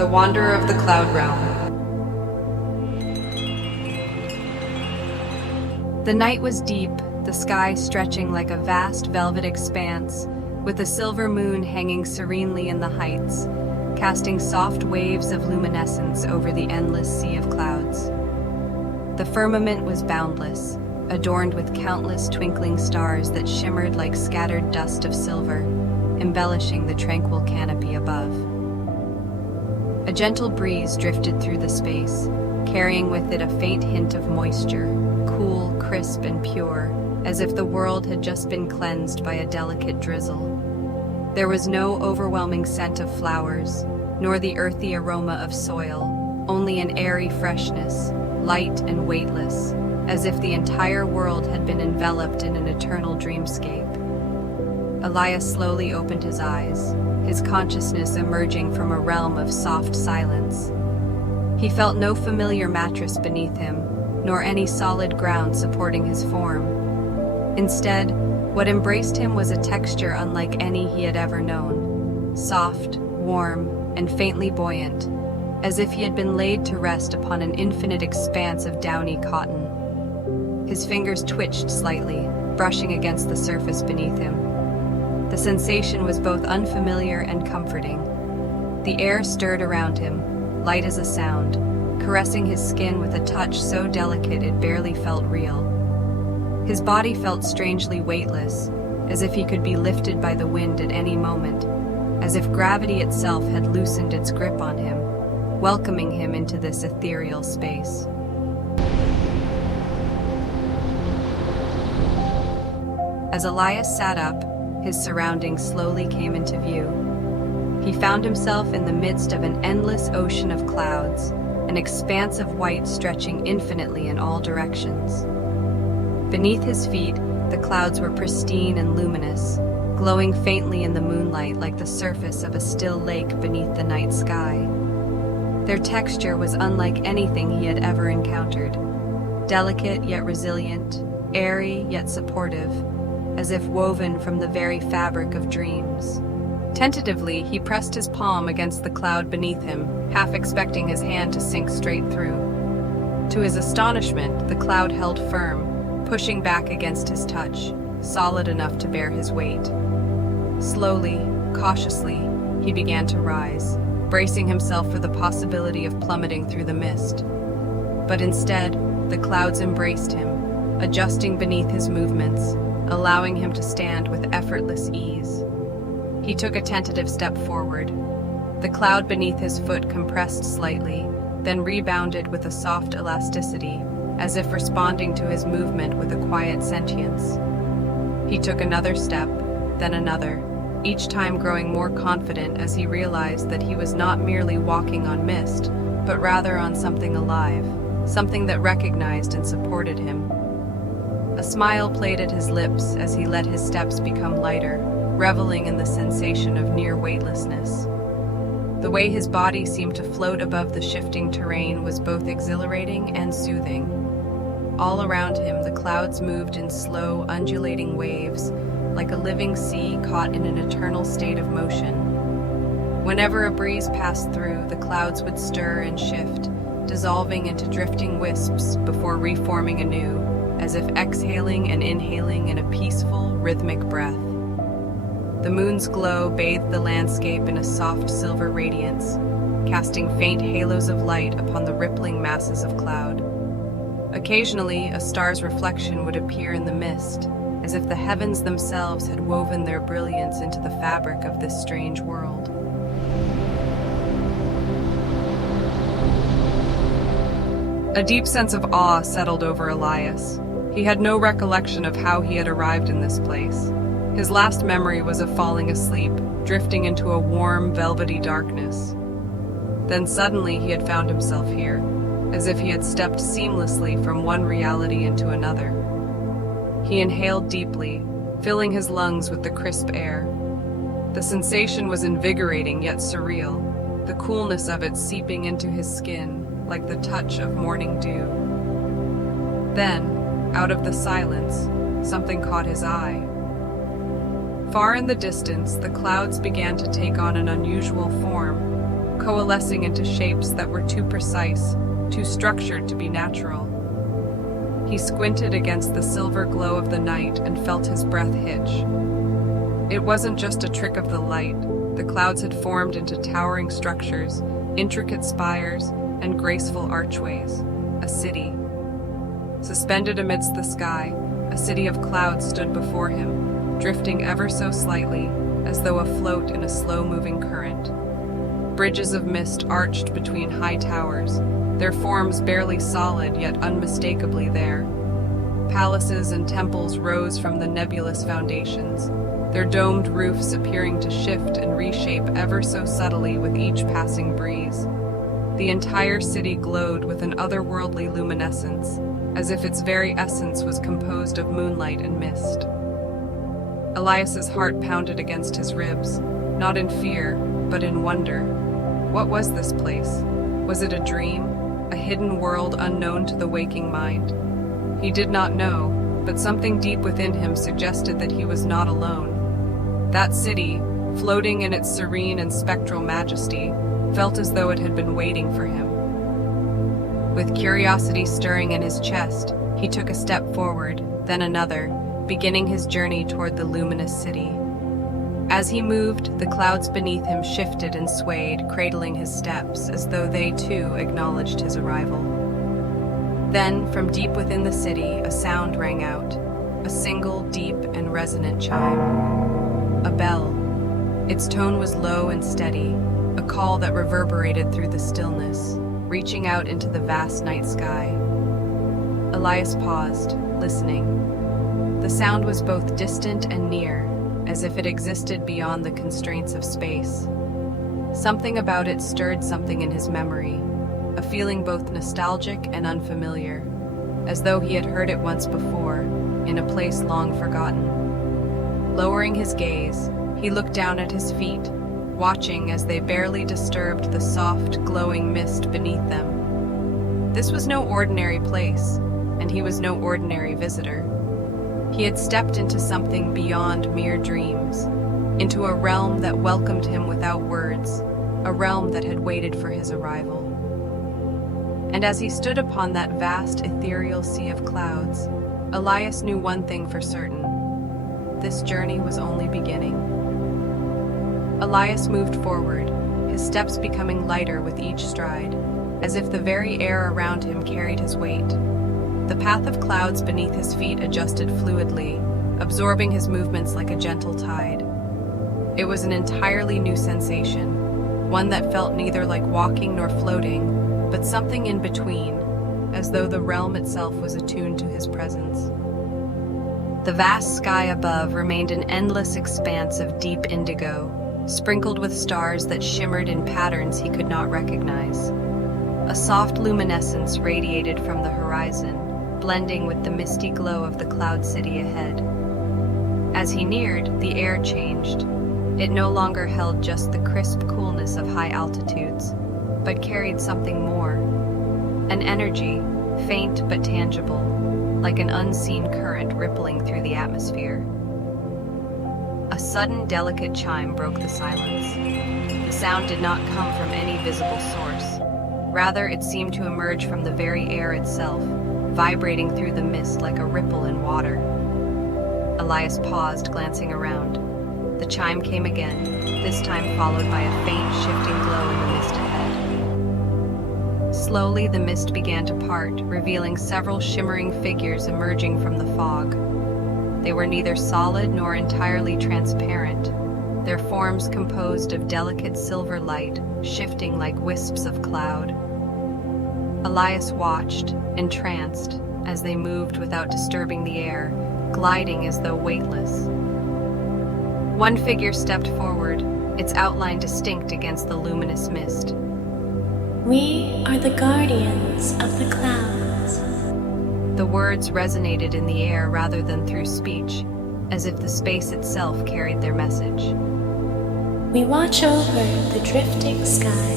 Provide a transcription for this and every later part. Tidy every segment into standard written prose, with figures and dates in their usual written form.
The Wanderer of the Cloud Realm. The night was deep, the sky stretching like a vast velvet expanse, with a silver moon hanging serenely in the heights, casting soft waves of luminescence over the endless sea of clouds. The firmament was boundless, adorned with countless twinkling stars that shimmered like scattered dust of silver, embellishing the tranquil canopy above. A gentle breeze drifted through the space, carrying with it a faint hint of moisture, cool, crisp, and pure, as if the world had just been cleansed by a delicate drizzle. There was no overwhelming scent of flowers, nor the earthy aroma of soil, only an airy freshness, light and weightless, as if the entire world had been enveloped in an eternal dreamscape. Elias slowly opened his eyes, his consciousness emerging from a realm of soft silence. He felt no familiar mattress beneath him, nor any solid ground supporting his form. Instead, what embraced him was a texture unlike any he had ever known, soft, warm, and faintly buoyant, as if he had been laid to rest upon an infinite expanse of downy cotton. His fingers twitched slightly, brushing against the surface beneath him. The sensation was both unfamiliar and comforting. The air stirred around him, light as a sound, caressing his skin with a touch so delicate it barely felt real. His body felt strangely weightless, as if he could be lifted by the wind at any moment, as if gravity itself had loosened its grip on him, welcoming him into this ethereal space. As Elias sat up, his surroundings slowly came into view. He found himself in the midst of an endless ocean of clouds, an expanse of white stretching infinitely in all directions. Beneath his feet, the clouds were pristine and luminous, glowing faintly in the moonlight like the surface of a still lake beneath the night sky. Their texture was unlike anything he had ever encountered, delicate yet resilient, airy yet supportive, as if woven from the very fabric of dreams. Tentatively, he pressed his palm against the cloud beneath him, half expecting his hand to sink straight through. To his astonishment, the cloud held firm, pushing back against his touch, solid enough to bear his weight. Slowly, cautiously, he began to rise, bracing himself for the possibility of plummeting through the mist. But instead, the clouds embraced him, adjusting beneath his movements, allowing him to stand with effortless ease. He took a tentative step forward. The cloud beneath his foot compressed slightly, then rebounded with a soft elasticity, as if responding to his movement with a quiet sentience. He took another step, then another, each time growing more confident as he realized that he was not merely walking on mist, but rather on something alive, something that recognized and supported him. A smile played at his lips as he let his steps become lighter, reveling in the sensation of near weightlessness. The way his body seemed to float above the shifting terrain was both exhilarating and soothing. All around him, the clouds moved in slow, undulating waves, like a living sea caught in an eternal state of motion. Whenever a breeze passed through, the clouds would stir and shift, dissolving into drifting wisps before reforming anew, as if exhaling and inhaling in a peaceful, rhythmic breath. The moon's glow bathed the landscape in a soft silver radiance, casting faint halos of light upon the rippling masses of cloud. Occasionally, a star's reflection would appear in the mist, as if the heavens themselves had woven their brilliance into the fabric of this strange world. A deep sense of awe settled over Elias. He had no recollection of how he had arrived in this place. His last memory was of falling asleep, drifting into a warm, velvety darkness. Then suddenly he had found himself here, as if he had stepped seamlessly from one reality into another. He inhaled deeply, filling his lungs with the crisp air. The sensation was invigorating yet surreal, the coolness of it seeping into his skin like the touch of morning dew. Then, out of the silence, something caught his eye. Far in the distance, the clouds began to take on an unusual form, coalescing into shapes that were too precise, too structured to be natural. He squinted against the silver glow of the night and felt his breath hitch. It wasn't just a trick of the light. The clouds had formed into towering structures, intricate spires, and graceful archways. A city. Suspended amidst the sky, a city of clouds stood before him, drifting ever so slightly, as though afloat in a slow-moving current. Bridges of mist arched between high towers, their forms barely solid yet unmistakably there. Palaces and temples rose from the nebulous foundations, their domed roofs appearing to shift and reshape ever so subtly with each passing breeze. The entire city glowed with an otherworldly luminescence, as if its very essence was composed of moonlight and mist. Elias's heart pounded against his ribs, not in fear, but in wonder. What was this place? Was it a dream, a hidden world unknown to the waking mind? He did not know, but something deep within him suggested that he was not alone. That city, floating in its serene and spectral majesty, felt as though it had been waiting for him. With curiosity stirring in his chest, he took a step forward, then another, beginning his journey toward the luminous city. As he moved, the clouds beneath him shifted and swayed, cradling his steps as though they too acknowledged his arrival. Then, from deep within the city, a sound rang out, a single, deep, and resonant chime. A bell. Its tone was low and steady, a call that reverberated through the stillness, reaching out into the vast night sky. Elias paused, listening. The sound was both distant and near, as if it existed beyond the constraints of space. Something about it stirred something in his memory, a feeling both nostalgic and unfamiliar, as though he had heard it once before, in a place long forgotten. Lowering his gaze, he looked down at his feet, watching as they barely disturbed the soft, glowing mist beneath them. This was no ordinary place, and he was no ordinary visitor. He had stepped into something beyond mere dreams, into a realm that welcomed him without words, a realm that had waited for his arrival. And as he stood upon that vast ethereal sea of clouds, Elias knew one thing for certain. This journey was only beginning. Elias moved forward, his steps becoming lighter with each stride, as if the very air around him carried his weight. The path of clouds beneath his feet adjusted fluidly, absorbing his movements like a gentle tide. It was an entirely new sensation, one that felt neither like walking nor floating, but something in between, as though the realm itself was attuned to his presence. The vast sky above remained an endless expanse of deep indigo, sprinkled with stars that shimmered in patterns he could not recognize. A soft luminescence radiated from the horizon, blending with the misty glow of the cloud city ahead. As he neared, the air changed. It no longer held just the crisp coolness of high altitudes, but carried something more. An energy, faint but tangible, like an unseen current rippling through the atmosphere. A sudden, delicate chime broke the silence. The sound did not come from any visible source. Rather, it seemed to emerge from the very air itself, vibrating through the mist like a ripple in water. Elias paused, glancing around. The chime came again, this time followed by a faint, shifting glow in the mist ahead. Slowly, the mist began to part, revealing several shimmering figures emerging from the fog. They were neither solid nor entirely transparent, their forms composed of delicate silver light, shifting like wisps of cloud. Elias watched, entranced, as they moved without disturbing the air, gliding as though weightless. One figure stepped forward, its outline distinct against the luminous mist. We are the guardians of the clouds. The words resonated in the air rather than through speech, as if the space itself carried their message. We watch over the drifting sky,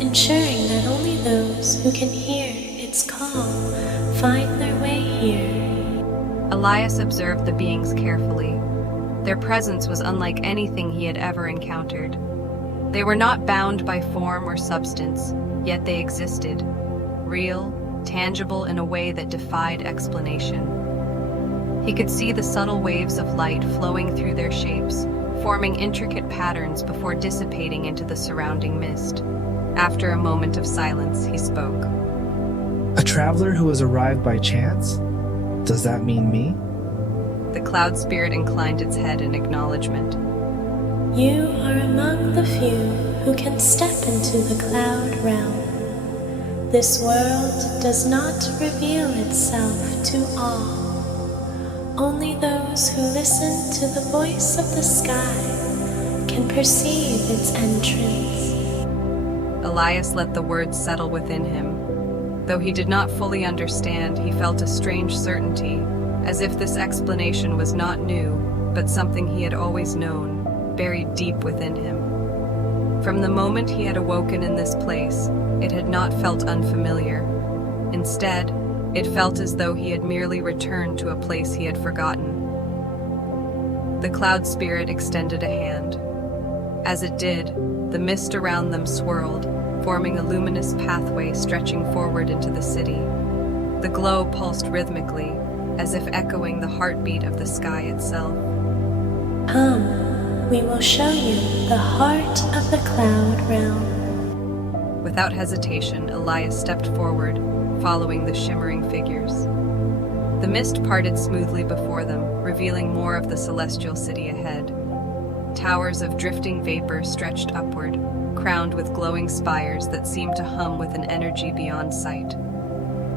ensuring that only those who can hear its call find their way here. Elias observed the beings carefully. Their presence was unlike anything he had ever encountered. They were not bound by form or substance, yet they existed, real, tangible in a way that defied explanation. He could see the subtle waves of light flowing through their shapes, forming intricate patterns before dissipating into the surrounding mist. After a moment of silence, he spoke. A traveler who has arrived by chance? Does that mean me? The cloud spirit inclined its head in acknowledgement. You are among the few who can step into the cloud realm. This world does not reveal itself to all. Only those who listen to the voice of the sky can perceive its entrance. Elias let the words settle within him. Though he did not fully understand, he felt a strange certainty, as if this explanation was not new, but something he had always known, buried deep within him. From the moment he had awoken in this place, it had not felt unfamiliar. Instead, it felt as though he had merely returned to a place he had forgotten. The cloud spirit extended a hand. As it did, the mist around them swirled, forming a luminous pathway stretching forward into the city. The glow pulsed rhythmically, as if echoing the heartbeat of the sky itself. Come, we will show you the heart of the cloud realm. Without hesitation, Elias stepped forward, following the shimmering figures. The mist parted smoothly before them, revealing more of the celestial city ahead. Towers of drifting vapor stretched upward, crowned with glowing spires that seemed to hum with an energy beyond sight.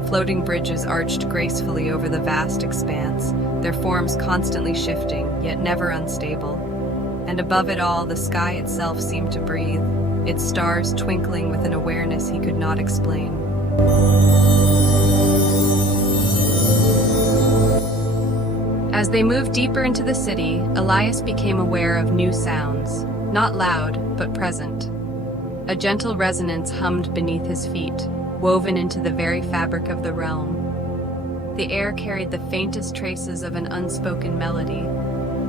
Floating bridges arched gracefully over the vast expanse, their forms constantly shifting, yet never unstable. And above it all, the sky itself seemed to breathe, its stars twinkling with an awareness he could not explain. As they moved deeper into the city, Elias became aware of new sounds, not loud, but present. A gentle resonance hummed beneath his feet, woven into the very fabric of the realm. The air carried the faintest traces of an unspoken melody,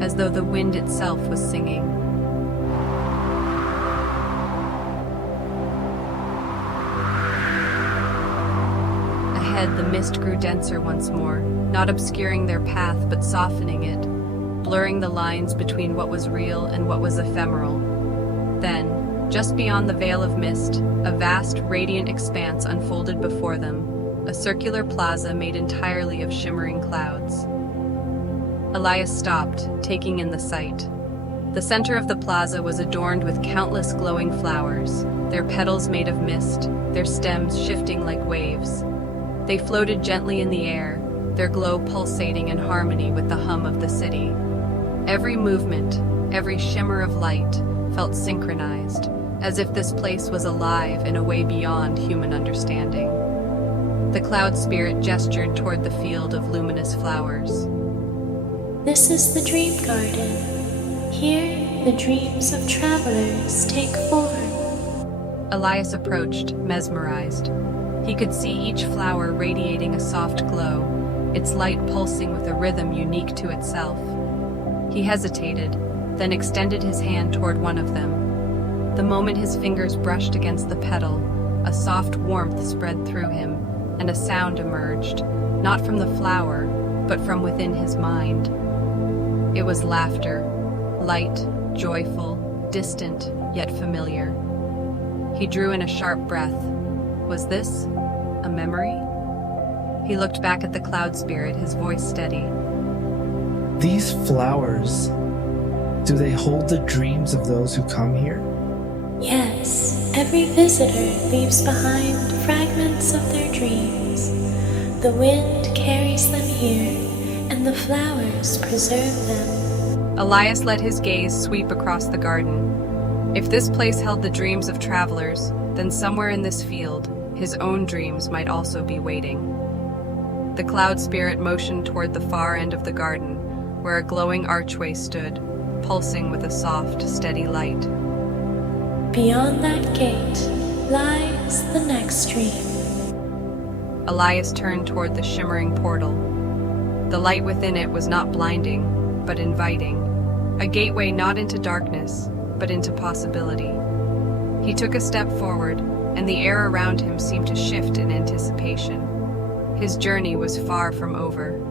as though the wind itself was singing. Ahead, the mist grew denser once more, not obscuring their path but softening it, blurring the lines between what was real and what was ephemeral. Then, just beyond the veil of mist, a vast, radiant expanse unfolded before them, a circular plaza made entirely of shimmering clouds. Elias stopped, taking in the sight. The center of the plaza was adorned with countless glowing flowers, their petals made of mist, their stems shifting like waves. They floated gently in the air, their glow pulsating in harmony with the hum of the city. Every movement, every shimmer of light felt synchronized, as if this place was alive in a way beyond human understanding. The cloud spirit gestured toward the field of luminous flowers. This is the dream garden. Here, the dreams of travelers take form. Elias approached, mesmerized. He could see each flower radiating a soft glow, its light pulsing with a rhythm unique to itself. He hesitated, then extended his hand toward one of them. The moment his fingers brushed against the petal, a soft warmth spread through him, and a sound emerged, not from the flower, but from within his mind. It was laughter, light, joyful, distant, yet familiar. He drew in a sharp breath. Was this a memory? He looked back at the cloud spirit, his voice steady. These flowers, do they hold the dreams of those who come here? Yes, every visitor leaves behind fragments of their dreams. The wind carries them here, and the flowers preserve them. Elias let his gaze sweep across the garden. If this place held the dreams of travelers, then somewhere in this field, his own dreams might also be waiting. The cloud spirit motioned toward the far end of the garden, where a glowing archway stood, pulsing with a soft, steady light. Beyond that gate lies the next dream. Elias turned toward the shimmering portal. The light within it was not blinding, but inviting, a gateway not into darkness, but into possibility. He took a step forward, and the air around him seemed to shift in anticipation. His journey was far from over.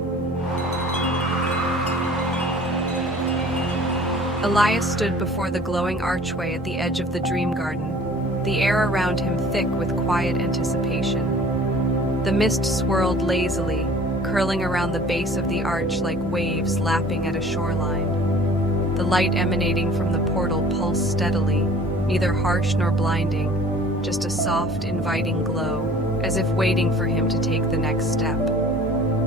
Elias stood before the glowing archway at the edge of the dream garden, the air around him thick with quiet anticipation. The mist swirled lazily, curling around the base of the arch like waves lapping at a shoreline. The light emanating from the portal pulsed steadily, neither harsh nor blinding, just a soft, inviting glow, as if waiting for him to take the next step.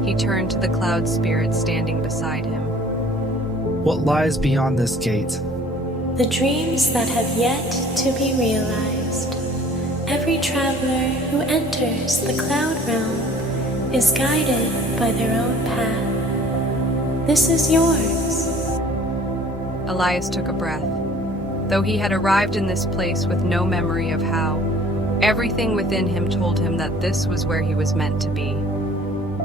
He turned to the cloud spirit standing beside him. What lies beyond this gate? The dreams that have yet to be realized. Every traveler who enters the cloud realm is guided by their own path. This is yours. Elias took a breath. Though he had arrived in this place with no memory of how, everything within him told him that this was where he was meant to be.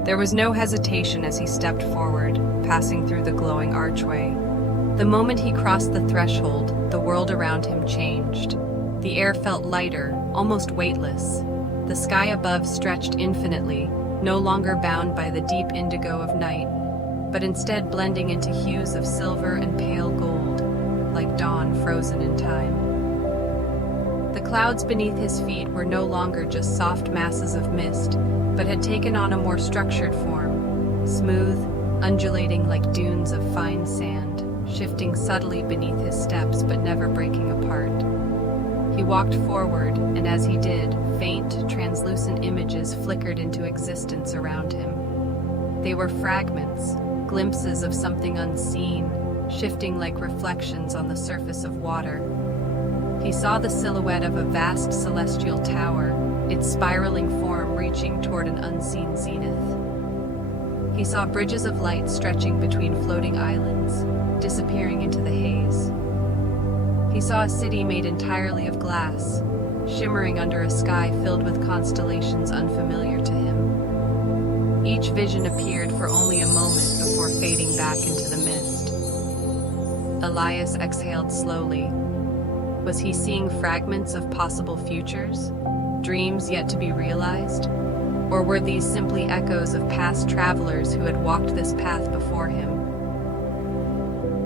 There was no hesitation as he stepped forward, passing through the glowing archway. The moment he crossed the threshold, the world around him changed. The air felt lighter, almost weightless. The sky above stretched infinitely, no longer bound by the deep indigo of night, but instead blending into hues of silver and pale gold, like dawn frozen in time. The clouds beneath his feet were no longer just soft masses of mist, but had taken on a more structured form, smooth, undulating like dunes of fine sand, shifting subtly beneath his steps but never breaking apart. He walked forward, and as he did, faint, translucent images flickered into existence around him. They were fragments, glimpses of something unseen, shifting like reflections on the surface of water. He saw the silhouette of a vast celestial tower, its spiraling form reaching toward an unseen zenith. He saw bridges of light stretching between floating islands, disappearing into the haze. He saw a city made entirely of glass, shimmering under a sky filled with constellations unfamiliar to him. Each vision appeared for only a moment before fading back into the mist. Elias exhaled slowly. Was he seeing fragments of possible futures? Dreams yet to be realized? Or were these simply echoes of past travelers who had walked this path before him?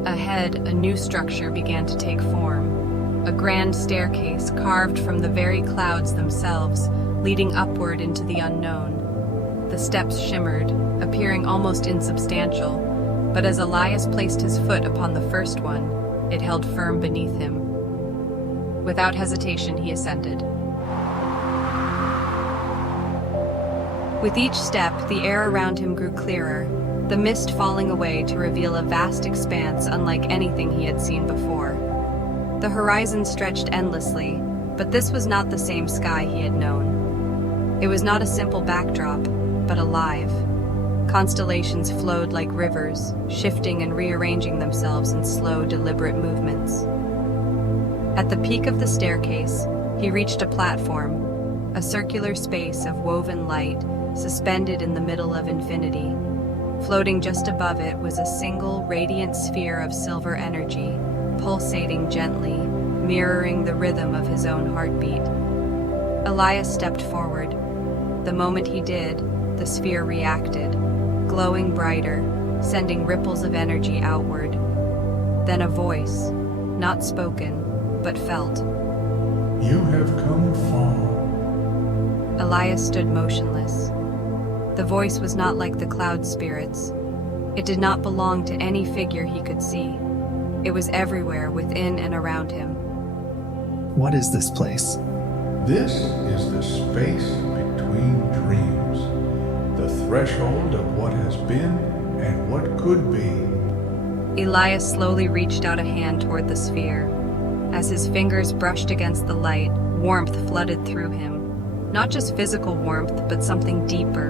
Ahead, a new structure began to take form, a grand staircase carved from the very clouds themselves, leading upward into the unknown. The steps shimmered, appearing almost insubstantial, but as Elias placed his foot upon the first one, it held firm beneath him. Without hesitation, he ascended. With each step, the air around him grew clearer, the mist falling away to reveal a vast expanse unlike anything he had seen before. The horizon stretched endlessly, but this was not the same sky he had known. It was not a simple backdrop, but alive. Constellations flowed like rivers, shifting and rearranging themselves in slow, deliberate movements. At the peak of the staircase, he reached a platform, a circular space of woven light suspended in the middle of infinity. Floating just above it was a single, radiant sphere of silver energy, pulsating gently, mirroring the rhythm of his own heartbeat. Elias stepped forward. The moment he did, the sphere reacted, glowing brighter, sending ripples of energy outward. Then a voice, not spoken, but felt. You have come far. Elias stood motionless. The voice was not like the cloud spirits. It did not belong to any figure he could see. It was everywhere within and around him. What is this place? This is the space between dreams, the threshold of what has been and what could be. Elias slowly reached out a hand toward the sphere. As his fingers brushed against the light, warmth flooded through him. Not just physical warmth, but something deeper.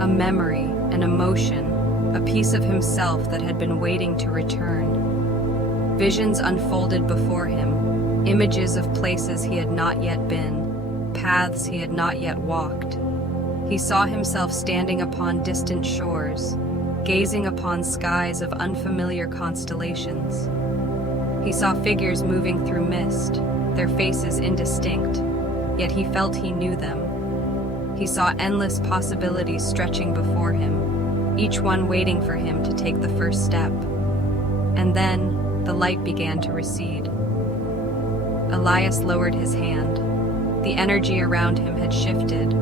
A memory, an emotion, a piece of himself that had been waiting to return. Visions unfolded before him, images of places he had not yet been, paths he had not yet walked. He saw himself standing upon distant shores, gazing upon skies of unfamiliar constellations. He saw figures moving through mist, their faces indistinct, yet he felt he knew them. He saw endless possibilities stretching before him, each one waiting for him to take the first step. And then, the light began to recede. Elias lowered his hand. The energy around him had shifted.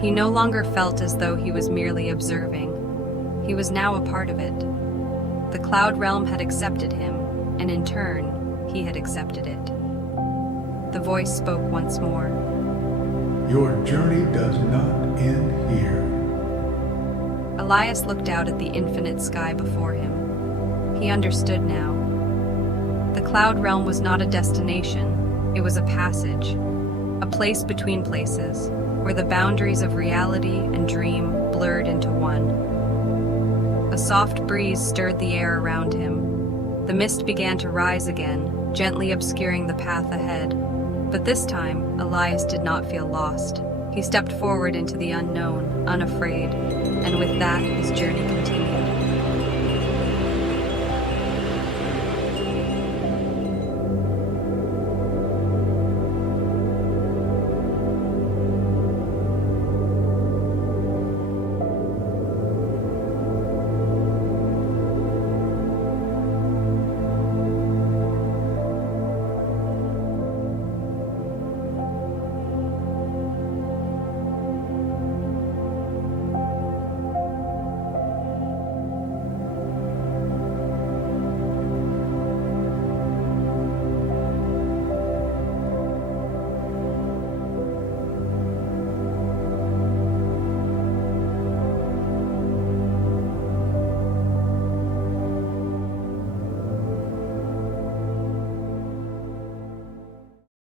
He no longer felt as though he was merely observing. He was now a part of it. The cloud realm had accepted him, and in turn, he had accepted it. The voice spoke once more. Your journey does not end here. Elias looked out at the infinite sky before him. He understood now. The cloud realm was not a destination, it was a passage, a place between places, where the boundaries of reality and dream blurred into one. A soft breeze stirred the air around him. The mist began to rise again, gently obscuring the path ahead. But this time, Elias did not feel lost. He stepped forward into the unknown, unafraid, and with that, his journey continued.